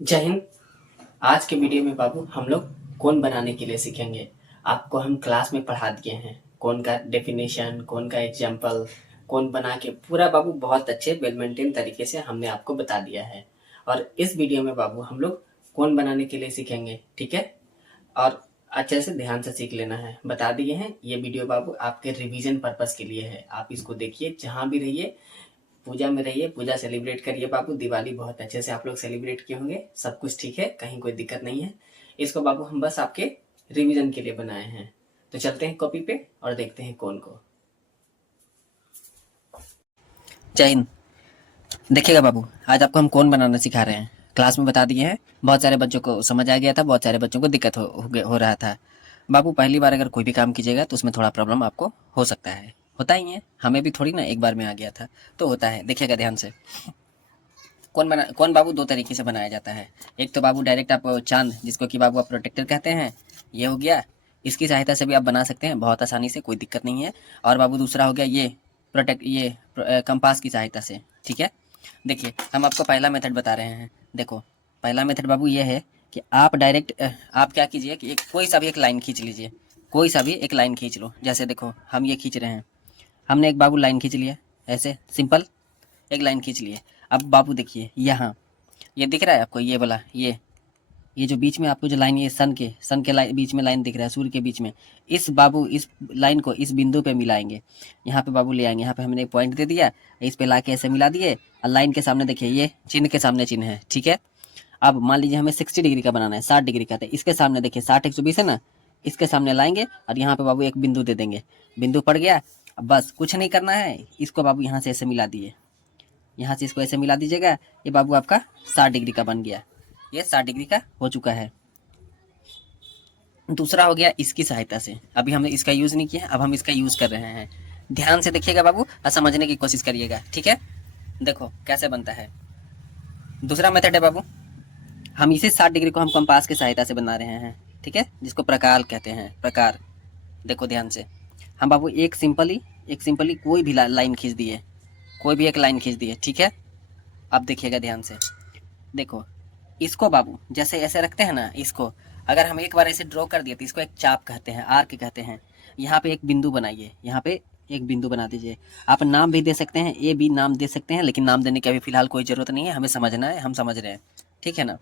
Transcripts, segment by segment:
जय हिंद। आज के वीडियो में बाबू हम लोग कोन बनाने के लिए सीखेंगे। आपको हम क्लास में पढ़ा दिए हैं कोन का डेफिनेशन, कोन का एग्जाम्पल, कोन बना के पूरा बाबू बहुत अच्छे वेल मेंटेन तरीके से हमने आपको बता दिया है। और इस वीडियो में बाबू हम लोग कोन बनाने के लिए सीखेंगे, ठीक है। और अच्छे से ध्यान से सीख लेना है। बता दिए हैं ये वीडियो बाबू आपके रिवीजन पर्पस के लिए है। आप इसको देखिए, जहाँ भी रहिए, पूजा में रहिए, पूजा सेलिब्रेट करिए बाबू। दिवाली बहुत अच्छे से आप लोग सेलिब्रेट किए होंगे, सब कुछ ठीक है, कहीं कोई दिक्कत नहीं है। इसको बाबू हम बस आपके रिवीजन के लिए बनाए हैं। तो चलते हैं कॉपी पे और देखते हैं कौन को। जय हिंद। देखिएगा बाबू, आज आपको हम कौन बनाना सिखा रहे हैं। क्लास में बता दिए हैं, बहुत सारे बच्चों को समझ आ गया था, बहुत सारे बच्चों को दिक्कत हो रहा था। बाबू पहली बार अगर कोई भी काम कीजिएगा तो उसमें थोड़ा प्रॉब्लम आपको हो सकता है, होता ही है। हमें भी थोड़ी ना एक बार में आ गया था, तो होता है। देखिएगा ध्यान से। कौन बाबू दो तरीके से बनाया जाता है। एक तो बाबू डायरेक्ट आप चांद, जिसको कि बाबू आप प्रोटेक्टर कहते हैं, ये हो गया। इसकी सहायता से भी आप बना सकते हैं बहुत आसानी से, कोई दिक्कत नहीं है। और बाबू दूसरा हो गया ये कंपास की सहायता से, ठीक है। देखिए, हम आपको पहला मेथड बता रहे हैं। देखो, पहला मेथड बाबू ये है कि आप डायरेक्ट आप क्या कीजिए कि कोई सा भी एक लाइन खींच लीजिए। कोई सा भी एक लाइन खींच लो। जैसे देखो, हम ये खींच रहे हैं, हमने एक बाबू लाइन खींच लिया, ऐसे सिंपल एक लाइन खींच लिए। अब बाबू देखिए, यहाँ ये दिख रहा है आपको, ये वाला, ये जो बीच में आपको जो लाइन, ये सन के लाइन बीच में लाइन दिख रहा है, सूर्य के बीच में। इस लाइन को इस बिंदु पे मिलाएंगे। यहाँ पे बाबू ले आएंगे, यहाँ पे हमने एक पॉइंट दे दिया, इस पे लाके ऐसे मिला दिए। और लाइन के सामने देखिए, ये चिन्ह के सामने चिन्ह है, ठीक है। अब मान लीजिए हमें 60 डिग्री का बनाना है, 60 डिग्री का, तो इसके सामने देखिए 60 120 है ना, इसके सामने लाएंगे और यहाँ पे बाबू एक बिंदु दे देंगे। बिंदु पड़ गया। अब बस कुछ नहीं करना है, इसको बाबू यहाँ से ऐसे मिला दिए, यहाँ से इसको ऐसे मिला दीजिएगा। ये बाबू आपका 60 डिग्री का बन गया, ये 60 डिग्री का हो चुका है। दूसरा हो गया इसकी सहायता से। अभी हमने इसका यूज़ नहीं किया, अब हम इसका यूज़ कर रहे हैं। ध्यान से देखिएगा बाबू और समझने की कोशिश करिएगा, ठीक है। देखो कैसे बनता है। दूसरा मेथड है बाबू, हम इसी 60 डिग्री को हम कंपास की सहायता से बना रहे हैं, ठीक है, जिसको प्रकार कहते हैं, प्रकार। देखो ध्यान से, हम बाबू एक सिंपली कोई भी लाइन खींच दिए, कोई भी एक लाइन खींच दिए, ठीक है। अब देखिएगा ध्यान से। देखो, इसको बाबू जैसे ऐसे रखते हैं ना, इसको अगर हम एक बार ऐसे ड्रॉ कर दिए तो इसको एक चाप कहते हैं, आर्क कहते हैं। यहाँ पे एक बिंदु बनाइए, यहाँ पे एक बिंदु बना दीजिए। आप नाम भी दे सकते हैं, ए बी नाम दे सकते हैं, लेकिन नाम देने की अभी फिलहाल कोई ज़रूरत नहीं है, हमें समझना है, हम समझ रहे हैं, ठीक है ना।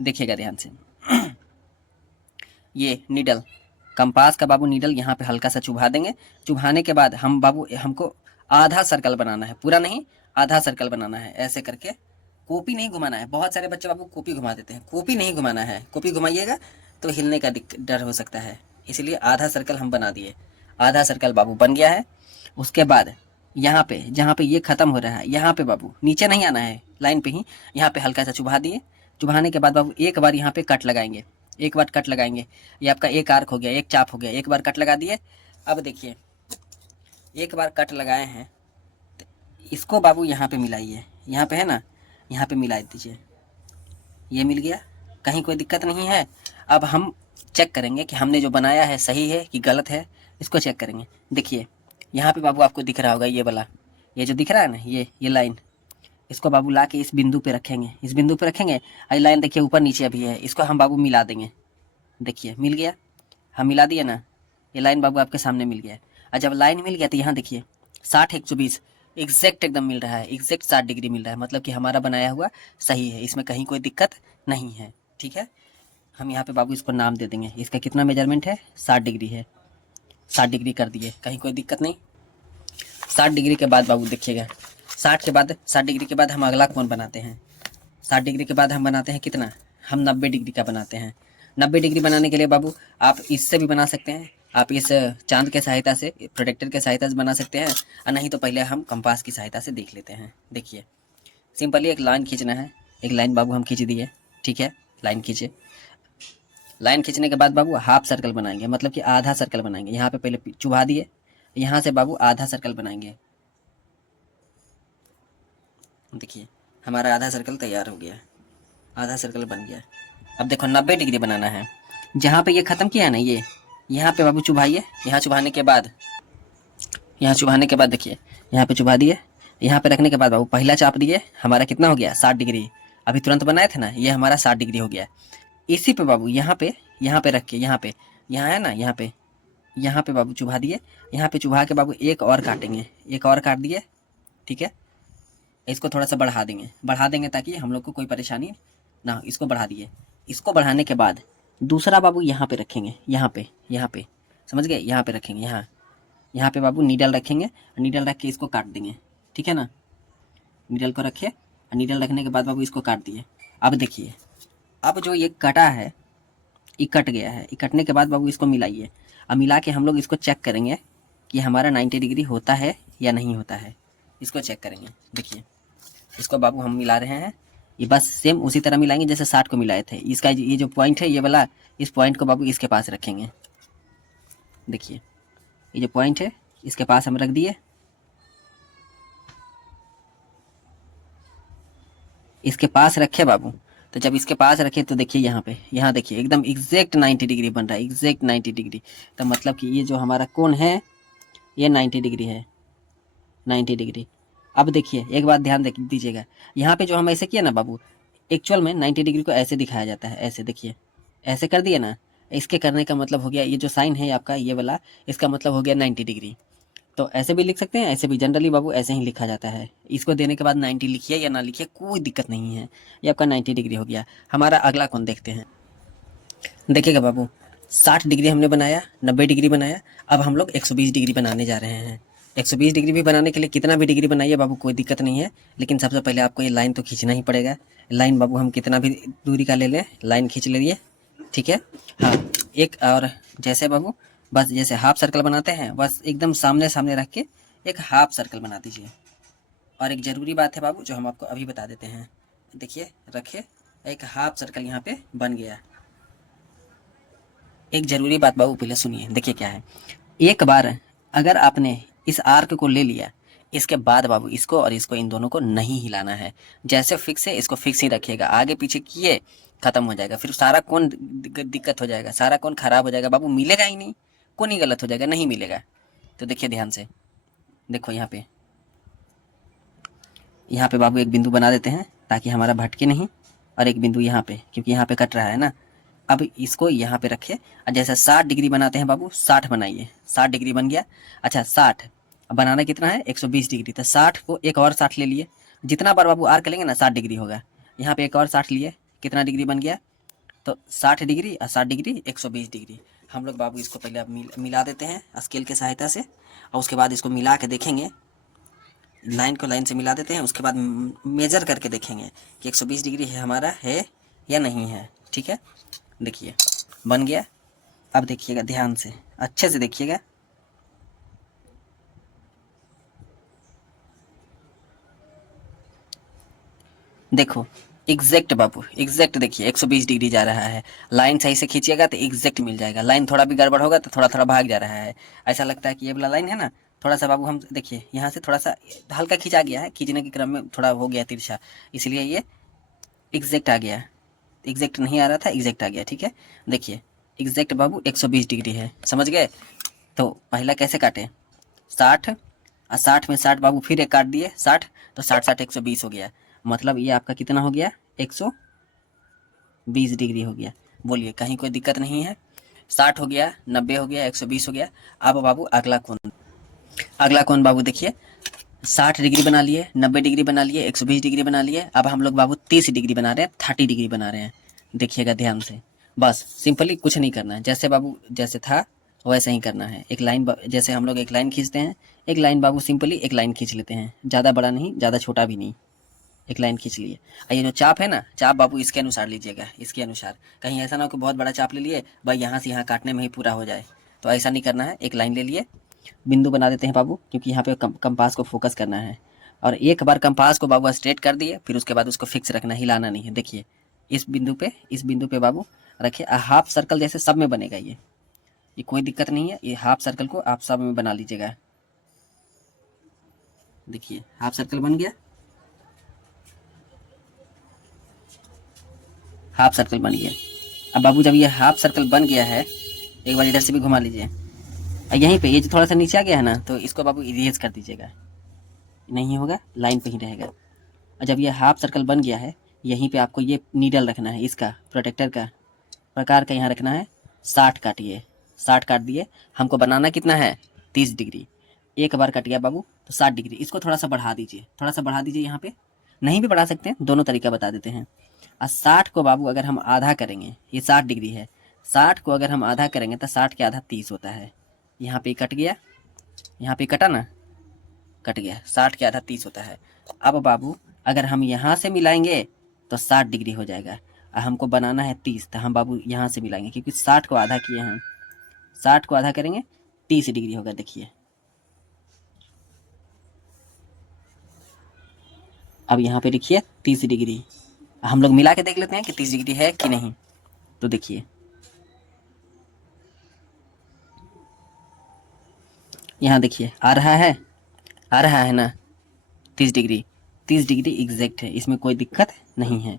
देखिएगा ध्यान से। ये नीडल, कंपास का बाबू नीडल यहाँ पे हल्का सा चुभा देंगे। चुभाने के बाद हम बाबू, हमको आधा सर्कल बनाना है, पूरा नहीं, आधा सर्कल बनाना है, ऐसे करके। कॉपी नहीं घुमाना है। बहुत सारे बच्चे बाबू कॉपी घुमा देते हैं, कॉपी नहीं घुमाना है। कॉपी घुमाइएगा तो हिलने का डर हो सकता है, इसलिए आधा सर्कल हम बना दिए। आधा सर्कल बाबू बन गया है। उसके बाद यहाँ पे, जहाँ पे ये खत्म हो रहा है, यहाँ पे बाबू नीचे नहीं आना है, लाइन पे ही, यहाँ पे हल्का सा चुभा दिए। चुभाने के बाद बाबू एक बार यहाँ पे कट लगाएंगे, एक बार कट लगाएंगे। ये आपका एक आर्क हो गया, एक चाप हो गया, एक बार कट लगा दिए। अब देखिए, एक बार कट लगाए हैं तो इसको बाबू यहाँ पे मिलाइए, यहाँ पे है ना, यहाँ पे मिला दीजिए। ये मिल गया, कहीं कोई दिक्कत नहीं है। अब हम चेक करेंगे कि हमने जो बनाया है सही है कि गलत है, इसको चेक करेंगे। देखिए, यहाँ पे बाबू आपको दिख रहा होगा, ये वाला, ये जो दिख रहा है ना, ये लाइन, इसको बाबू ला के इस बिंदु पे रखेंगे, इस बिंदु पे रखेंगे। ये लाइन देखिए ऊपर नीचे अभी है, इसको हम बाबू मिला देंगे। देखिए मिल गया, हम मिला दिए ना, ये लाइन बाबू आपके सामने मिल गया। और जब लाइन मिल गया तो यहाँ देखिए 60 120 एग्जैक्ट एकदम मिल रहा है, एग्जैक्ट 60 डिग्री मिल रहा है, मतलब कि हमारा बनाया हुआ सही है, इसमें कहीं कोई दिक्कत नहीं है, ठीक है। हम यहाँ पे बाबू इसको नाम दे देंगे। इसका कितना मेजरमेंट है, 60 डिग्री है, 60 डिग्री कर दिए, कहीं कोई दिक्कत नहीं। 60 डिग्री के बाद बाबू देखिएगा, 60 डिग्री के बाद हम अगला कौन बनाते हैं। 60 डिग्री के बाद हम बनाते हैं कितना, हम 90 डिग्री का बनाते हैं। 90 डिग्री बनाने के लिए बाबू आप इससे भी बना सकते हैं, आप इस चांद के सहायता से, प्रोटेक्टर के सहायता से बना सकते हैं, और नहीं तो पहले हम कंपास की सहायता से देख लेते हैं। देखिए, सिंपली एक लाइन खींचना है, एक लाइन बाबू हम खींच दिए, ठीक है। लाइन खींचे, लाइन खींचने के बाद बाबू हाफ सर्कल बनाएंगे, मतलब कि आधा सर्कल बनाएंगे। यहाँ पे पहले चुभा दिए, यहाँ से बाबू आधा सर्कल बनाएंगे। देखिए, हमारा आधा सर्कल तैयार हो गया, आधा सर्कल बन गया। अब देखो 90 डिग्री बनाना है। जहाँ पे ये ख़त्म किया है ना, ये यहाँ पे बाबू चुभाइए। यहाँ चुभाने के बाद, यहाँ चुभाने के बाद देखिए, यहाँ पे चुभा दिए। यहाँ पे रखने के बाद बाबू पहला चाप दिए, हमारा कितना हो गया, 60 डिग्री। अभी तुरंत बनाए थे ना, ये हमारा 60 डिग्री हो गया। इसी पे बाबू यहाँ पे रख के, यहाँ है ना, यहाँ पे बाबू चुभा दिए। यहाँ पे चुभा के बाबू एक और काटेंगे, एक और काट दिए, ठीक है। इसको थोड़ा सा बढ़ा देंगे ताकि हम लोग को कोई परेशानी ना हो। इसको बढ़ा दिए। इसको बढ़ाने के बाद दूसरा बाबू यहाँ पे रखेंगे, यहाँ पे समझ गए, यहाँ पे रखेंगे, यहाँ पे बाबू नीडल रखेंगे। नीडल रख के इसको काट देंगे, ठीक है ना। नीडल को रखे, नीडल रखने के बाद बाबू इसको काट दिए। अब देखिए, अब जो ये कटा है, ये कट गया है। ये कटने के बाद बाबू इसको मिलाइए। अब मिला के हम लोग इसको चेक करेंगे कि हमारा 90 डिग्री होता है या नहीं होता है। इसको चेक करेंगे। देखिए, इसको बाबू हम मिला रहे हैं। ये बस सेम उसी तरह मिलाएंगे जैसे 60 को मिलाए थे। इसका ये जो पॉइंट है, ये वाला, इस पॉइंट को बाबू इसके पास रखेंगे। देखिए, ये जो पॉइंट है इसके पास हम रख दिए। इसके पास रखे बाबू। तो जब इसके पास रखे तो देखिए यहाँ देखिए एकदम एग्जैक्ट 90 डिग्री बन रहा है, एग्जैक्ट 90 डिग्री। तो मतलब कि ये जो हमारा कोण है ये 90 डिग्री है, 90 डिग्री। अब देखिए, एक बात ध्यान दीजिएगा, यहाँ पे जो हम ऐसे किए ना बाबू, एक्चुअल में 90 डिग्री को ऐसे दिखाया जाता है, ऐसे देखिए, ऐसे कर दिए ना। इसके करने का मतलब हो गया, ये जो साइन है आपका ये वाला, इसका मतलब हो गया 90 डिग्री। तो ऐसे भी लिख सकते हैं, ऐसे भी, जनरली बाबू ऐसे ही लिखा जाता है। इसको देने के बाद 90 लिखिए या ना लिखिए, कोई दिक्कत नहीं है। ये आपका 90 डिग्री हो गया। हमारा अगला कोण देखते हैं। देखिएगा बाबू, 60 डिग्री हमने बनाया, 90 डिग्री बनाया। अब हम लोग 120 डिग्री बनाने जा रहे हैं। 120 डिग्री भी बनाने के लिए कितना भी डिग्री बनाइए बाबू, कोई दिक्कत नहीं है। लेकिन सबसे पहले आपको ये लाइन तो खींचना ही पड़ेगा। लाइन बाबू हम कितना भी दूरी का ले लें, लाइन खींच लीजिए, ठीक है। हाँ, एक और जैसे बाबू, बस जैसे हाफ सर्कल बनाते हैं, बस एकदम सामने सामने रख के एक हाफ सर्कल बना दीजिए। और एक ज़रूरी बात है बाबू जो हम आपको अभी बता देते हैं। देखिए, रखे, एक हाफ सर्कल यहाँ पे बन गया। एक ज़रूरी बात बाबू पहले सुनिए, देखिए क्या है। एक बार अगर आपने इस आर्क को ले लिया, इसके बाद बाबू इसको और इसको, इन दोनों को नहीं हिलाना है। जैसे फिक्स है इसको फिक्स ही रखिएगा। आगे पीछे किए खत्म हो जाएगा, फिर सारा कौन दिक्कत हो जाएगा, सारा कौन खराब हो जाएगा बाबू, मिलेगा ही नहीं, कौन ही गलत हो जाएगा, नहीं मिलेगा। तो देखिए ध्यान से, देखो यहाँ पे बाबू एक बिंदु बना देते हैं ताकि हमारा भटके नहीं। और एक बिंदु यहाँ पे, क्योंकि यहाँ पे कट रहा है ना। अब इसको यहाँ पे रखे, और जैसे 60 डिग्री बनाते हैं बाबू, 60 बनाइए। 60 डिग्री बन गया। अच्छा, 60 अब बनाना कितना है, 120 डिग्री। तो 60 को एक और 60 ले लिए। जितना बार बाबू आर्क लेंगे ना 60 डिग्री होगा। यहाँ पे एक और 60 लिए, कितना डिग्री बन गया, तो 60 डिग्री और 60 डिग्री 120 डिग्री। हम लोग बाबू इसको पहले अब मिला देते हैं स्केल की सहायता से, और उसके बाद इसको मिला के देखेंगे। लाइन को लाइन से मिला देते हैं, उसके बाद मेजर करके देखेंगे कि 120 डिग्री है हमारा, है या नहीं है, ठीक है। देखिए, बन गया। अब देखिएगा ध्यान से, अच्छे से देखिएगा। देखो, एग्जैक्ट बाबू, एग्जैक्ट देखिए 120 डिग्री जा रहा है। लाइन सही से खींचिएगा तो एग्जैक्ट मिल जाएगा। लाइन थोड़ा भी गड़बड़ होगा तो थोड़ा थोड़ा भाग जा रहा है। ऐसा लगता है कि ये वाला लाइन है ना, थोड़ा सा बाबू हम देखिए यहाँ से थोड़ा सा हल्का खींचा गया है, खींचने के क्रम में थोड़ा हो गया तिरछा, इसलिए ये एग्जैक्ट आ गया। एग्जैक्ट नहीं आ रहा था, एग्जैक्ट आ गया, ठीक है। देखिए, एग्जैक्ट बाबू 120 डिग्री है, समझ गए। तो पहला कैसे काटे, 60 और 60 में 60 बाबू फिर एक काट दिए, 60, तो 60 60 120 हो गया। मतलब ये आपका कितना हो गया, 120 डिग्री हो गया। बोलिए, कहीं कोई दिक्कत नहीं है। 60 हो गया, 90 हो गया, 120 हो गया। अब बाबू अगला कोण बाबू देखिए, 60 डिग्री बना लिए, 90 डिग्री बना लिए, 120 डिग्री बना लिए। अब हम लोग बाबू 30 डिग्री बना रहे हैं, 30 डिग्री बना रहे हैं। देखिएगा ध्यान से, बस सिंपली कुछ नहीं करना है। जैसे बाबू जैसे था वैसे ही करना है। एक लाइन, जैसे हम लोग एक लाइन खींचते हैं, एक लाइन बाबू सिंपली एक लाइन खींच लेते हैं। ज़्यादा बड़ा नहीं, ज़्यादा छोटा भी नहीं, एक लाइन खींच लिए। और ये जो चाप है ना, चाप बाबू इसके अनुसार लीजिएगा, इसके अनुसार। कहीं ऐसा ना हो कि बहुत बड़ा चाप ले लिए, भाई यहाँ से यहाँ काटने में ही पूरा हो जाए, तो ऐसा नहीं करना है। एक लाइन ले लिए, बिंदु बना देते हैं बाबू, क्योंकि यहाँ पे कंपास को फोकस करना है। और एक बार कंपास को बाबू स्ट्रेट कर दिए, फिर उसके बाद उसको फिक्स रखना, हिलाना नहीं है। देखिए, इस बिंदु पे बाबू रखिए। हाफ सर्कल जैसे सब में बनेगा ये कोई दिक्कत नहीं है। ये हाफ सर्कल को आप सब में बना लीजिएगा। देखिए, हाफ सर्कल बन गया, हाफ सर्कल बन गया। अब बाबू जब ये हाफ सर्कल बन गया है, एक बार इधर से भी घुमा लीजिए। और यहीं पे ये जो थोड़ा सा नीचे आ गया है ना, तो इसको बाबू इरेज कर दीजिएगा, नहीं होगा, लाइन पे ही रहेगा। और जब ये हाफ सर्कल बन गया है, यहीं पे आपको ये नीडल रखना है, इसका प्रोटेक्टर का प्रकार का यहाँ रखना है। 60 काटिए, 60 काट दिए। हमको बनाना कितना है 30 डिग्री। एक बार कट गया बाबू तो 60 डिग्री। इसको थोड़ा सा बढ़ा दीजिए, थोड़ा सा बढ़ा दीजिए यहाँ पे, नहीं भी बढ़ा सकते हैं, दोनों तरीका बता देते हैं। और 60 को बाबू अगर हम आधा करेंगे, ये 60 डिग्री है, 60 को अगर हम आधा करेंगे तो 60 के आधा 30 होता है। यहाँ पे कट गया, यहाँ पे कटा ना, कट गया, 60 के आधा 30 होता है। अब बाबू अगर हम यहाँ से मिलाएंगे तो 60 डिग्री हो जाएगा, और हमको बनाना है 30, तो हम बाबू यहाँ से मिलाएंगे क्योंकि 60 को आधा किए हैं, 60 को आधा करेंगे 30 डिग्री होगा। देखिए अब यहाँ पे लिखिए 30 डिग्री। हम लोग मिला के देख लेते हैं कि 30 डिग्री है कि नहीं। तो देखिए यहाँ देखिए आ रहा है, आ रहा है ना 30 डिग्री, 30 डिग्री एग्जैक्ट है, इसमें कोई दिक्कत नहीं है।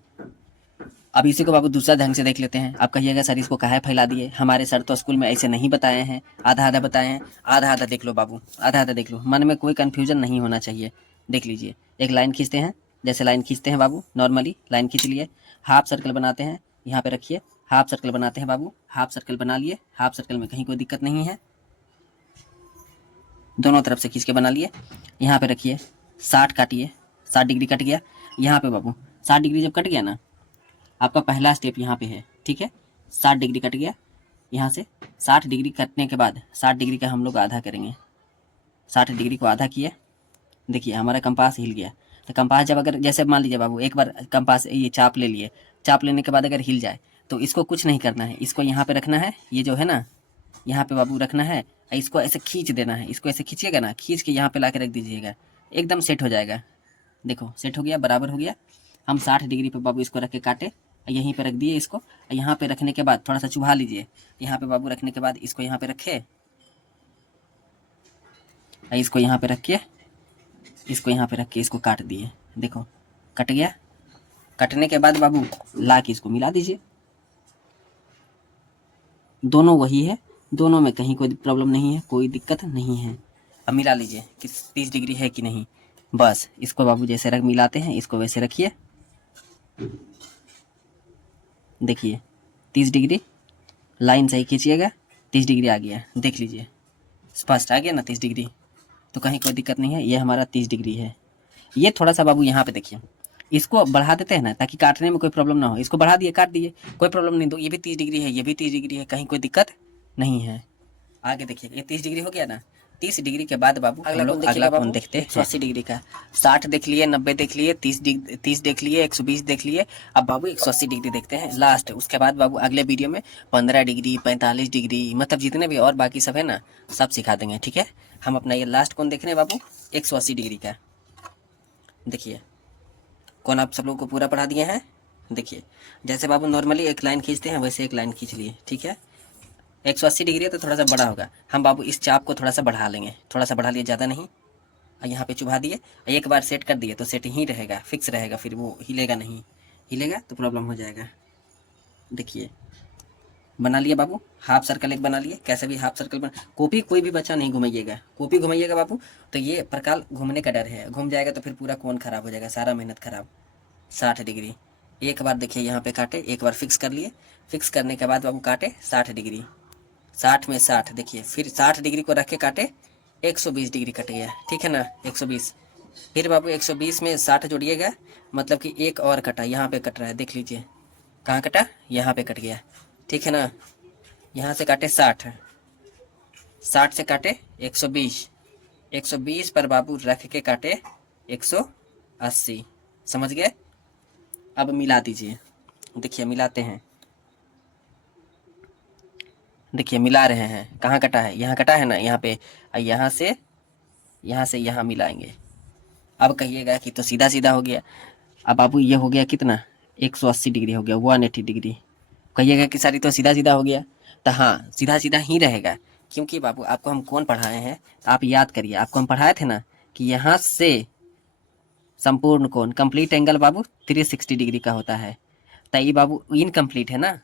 अब इसी को बाबू दूसरा ढंग से देख लेते हैं। आप कहिएगा सर इसको काहे फैला दिए, हमारे सर तो स्कूल में ऐसे नहीं बताए हैं, आधा आधा बताए हैं। आधा आधा देख लो बाबू, आधा आधा देख लो, मन में कोई कन्फ्यूजन नहीं होना चाहिए। देख लीजिए, एक लाइन खींचते हैं, जैसे लाइन खींचते हैं बाबू, नॉर्मली लाइन खींच लिए, हाफ सर्कल बनाते हैं, यहाँ पे रखिए, हाफ सर्कल बनाते हैं बाबू, हाफ सर्कल बना लिए। हाफ सर्कल में कहीं कोई दिक्कत नहीं है, दोनों तरफ से खींच के बना लिए। यहाँ पे रखिए, 60 काटिए, 60 डिग्री कट गया। यहाँ पे बाबू 60 डिग्री जब कट गया ना, आपका पहला स्टेप यहाँ पे है, ठीक है। 60 डिग्री कट गया यहाँ से, 60 डिग्री कटने के बाद 60 डिग्री का हम लोग आधा करेंगे। 60 डिग्री को आधा किए, देखिए हमारा कंपास हिल गया। तो कंपास जब अगर जैसे मान लीजिए बाबू एक बार कंपास ये चाप ले लिए, चाप लेने के बाद अगर हिल जाए तो इसको कुछ नहीं करना है, इसको यहाँ पे रखना है, ये जो है ना यहाँ पे बाबू रखना है, इसको ऐसे खींच देना है। इसको ऐसे खींचिएगा ना, खींच के यहाँ पे ला के रख दीजिएगा, एकदम सेट हो जाएगा। देखो सेट हो गया, बराबर हो गया। हम 60 डिग्री पे बाबू इसको रख के काटे, यहीं पे रख दिए इसको। यहाँ पे रखने के बाद थोड़ा सा चुभा लीजिए, यहाँ पे बाबू रखने के बाद इसको यहाँ पे रखे, इसको यहाँ पे रख के, इसको यहाँ पे रख के इसको काट दिए। देखो कट गया। कटने के बाद बाबू ला के इसको मिला दीजिए, दोनों वही है, दोनों में कहीं कोई प्रॉब्लम नहीं है, कोई दिक्कत नहीं है। अब मिला लीजिए कि 30 डिग्री है कि नहीं। बस इसको बाबू जैसे रख मिलाते हैं, इसको वैसे रखिए। देखिए 30 डिग्री, लाइन सही खींचिएगा, 30 डिग्री आ गया। देख लीजिए स्पष्ट आ गया ना 30 डिग्री, तो कहीं कोई दिक्कत नहीं है। ये हमारा 30 डिग्री है। ये थोड़ा सा बाबू यहाँ पे देखिए, इसको बढ़ा देते हैं ना ताकि काटने में कोई प्रॉब्लम ना हो। इसको बढ़ा दिए, काट दिए, कोई प्रॉब्लम नहीं। तो ये भी 30 डिग्री है, ये भी 30 डिग्री है, कहीं कोई दिक्कत नहीं है। आगे देखिए ये 30 डिग्री हो गया ना। 30 डिग्री के बाद बाबू अगला कोण देखते हैं 180 डिग्री का। 60 देख लिए, 90 देख लिए, 30 देख लिए, 120 देख लिए। अब बाबू 180 डिग्री देखते हैं लास्ट। उसके बाद बाबू अगले वीडियो में 15 डिग्री, 45 डिग्री, मतलब जितने भी और बाकी सब है ना, सब सिखा देंगे, ठीक है। हम अपना ये लास्ट कोण देख रहे हैं बाबू 180 डिग्री का। देखिए कोण आप सब लोगों को पूरा पढ़ा दिए हैं। देखिए जैसे बाबू नॉर्मली एक लाइन खींचते हैं वैसे एक लाइन खींच लिए, ठीक है। 180 डिग्री है तो थोड़ा सा बड़ा होगा। हम बाबू इस चाप को थोड़ा सा बढ़ा लेंगे, थोड़ा सा बढ़ा लिए, ज़्यादा नहीं। और यहाँ पे चुभा दिए, एक बार सेट कर दिए तो सेट ही रहेगा, फिक्स रहेगा, फिर वो हिलेगा नहीं। हिलेगा तो प्रॉब्लम हो जाएगा। देखिए बना लिया बाबू, हाफ सर्कल एक बना लिए। कैसे भी हाफ सर्कल बना, कॉपी कोई भी बच्चा नहीं घुमाइएगा। कॉपी घुमाइएगा बाबू तो ये प्रकार घूमने का डर है, घूम जाएगा तो फिर पूरा कोण खराब हो जाएगा, सारा मेहनत खराब। 60 डिग्री एक बार देखिए यहाँ पे काटे, एक बार फिक्स कर लिए। फिक्स करने के बाद बाबू काटे 60 डिग्री, 60 में 60 देखिए, फिर 60 डिग्री को रख के काटे, 120 डिग्री कट गया, ठीक है ना 120। फिर बाबू 120 में 60 जोड़िएगा, मतलब कि एक और कटा, यहाँ पे कट रहा है, देख लीजिए कहाँ कटा, यहाँ पे कट गया, ठीक है ना। यहाँ से काटे 60, 60 से काटे 120, 120 पर बाबू रख के काटे 180, समझ गए। अब मिला दीजिए, देखिए मिलाते हैं, देखिए मिला रहे हैं। कहाँ कटा है, यहाँ कटा है ना, यहाँ पे, यहाँ से यहाँ मिलाएंगे। अब कहिएगा कि तो सीधा सीधा हो गया। अब बाबू ये हो गया कितना, 180 डिग्री हो गया, 180 डिग्री। कहिएगा कि सारी तो सीधा सीधा हो गया, तो हाँ सीधा सीधा ही रहेगा, क्योंकि बाबू आपको हम कौन पढ़ाए हैं, तो आप याद करिए, आपको हम पढ़ाए थे ना कि यहाँ से संपूर्ण कोण कंप्लीट एंगल बाबू 360 डिग्री का होता है। तो ये बाबू इनकम्प्लीट है ना,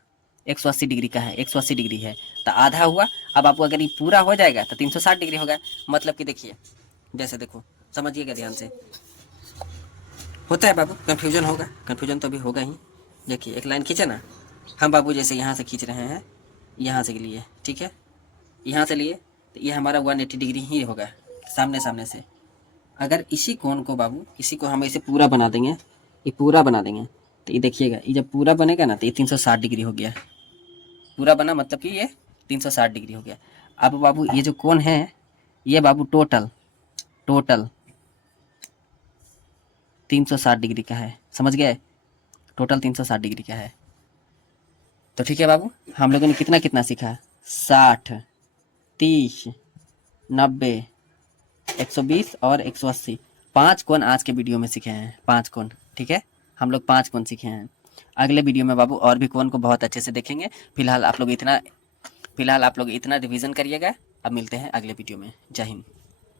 180 डिग्री का है, 180 डिग्री है तो आधा हुआ। अब आपको अगर ये पूरा हो जाएगा तो 360 डिग्री होगा। मतलब कि देखिए, जैसे देखो समझिएगा ध्यान से, होता है बाबू, कन्फ्यूजन होगा, कन्फ्यूजन तो अभी होगा ही। देखिए एक लाइन खींचे ना, हम बाबू जैसे यहाँ से खींच रहे हैं, यहाँ से लिए, ठीक है, यहाँ से लिए, तो ये हमारा 180 डिग्री ही होगा सामने सामने से। अगर इसी कोण को बाबू, इसी को हम ऐसे पूरा बना देंगे, ये पूरा बना देंगे, तो ये देखिएगा, ये जब पूरा बनेगा ना तो ये 360 डिग्री हो गया। पूरा बना मतलब कि ये 360 डिग्री हो गया। अब बाबू ये जो कोण है, ये बाबू टोटल टोटल 360 डिग्री का है, समझ गए, टोटल 360 डिग्री का है। तो ठीक है बाबू, हम लोगों ने कितना कितना सीखा, 60, 30, 90, 120 और 180, 5 कोण आज के वीडियो में सीखे हैं, 5 कोण, ठीक है, हम लोग 5 कोण सीखे हैं। अगले वीडियो में बाबू और भी कोण को बहुत अच्छे से देखेंगे। फिलहाल आप लोग इतना रिवीजन करिएगा। अब मिलते हैं अगले वीडियो में। जय हिंद।